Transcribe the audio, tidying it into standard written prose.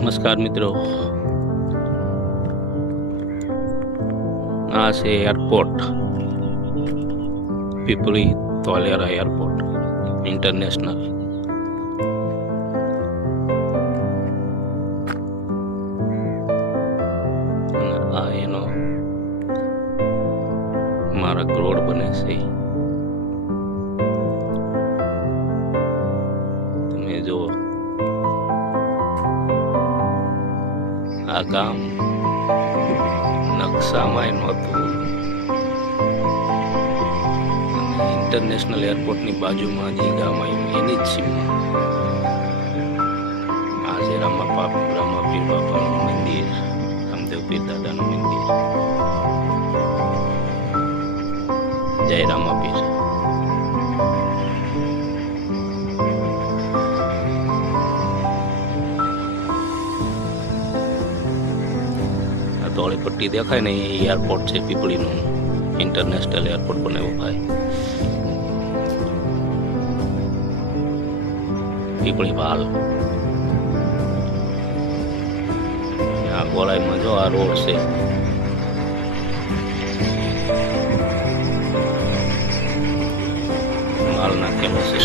નમસ્કાર મિત્રો, આ છે એરપોર્ટ, પીપળી તોલેરા એરપોર્ટ ઇન્ટરનેશનલ. આ એનો મારા રોડ બને છે. તમે જુઓ, આ ગામ નકશામાં નહોતું. ઇન્ટરનેશનલ એરપોર્ટની બાજુમાં જે ગામ આવ્યું એની જ સીમમાં આ છે રામાપીર બાપાનું મંદિર, રામદેવ પીર દાદાનું મંદિર. જય રામાપીર. ધોળી પટ્ટી દેખાય ને એ એરપોર્ટ છે પીપળીનું. ઇન્ટરનેશનલ એરપોર્ટ બનાવ્યું ભાઈ પીપળી ભાલ. આ ગોળાઈમાં જો આ રોડ છે. માલ નાખેલો છે.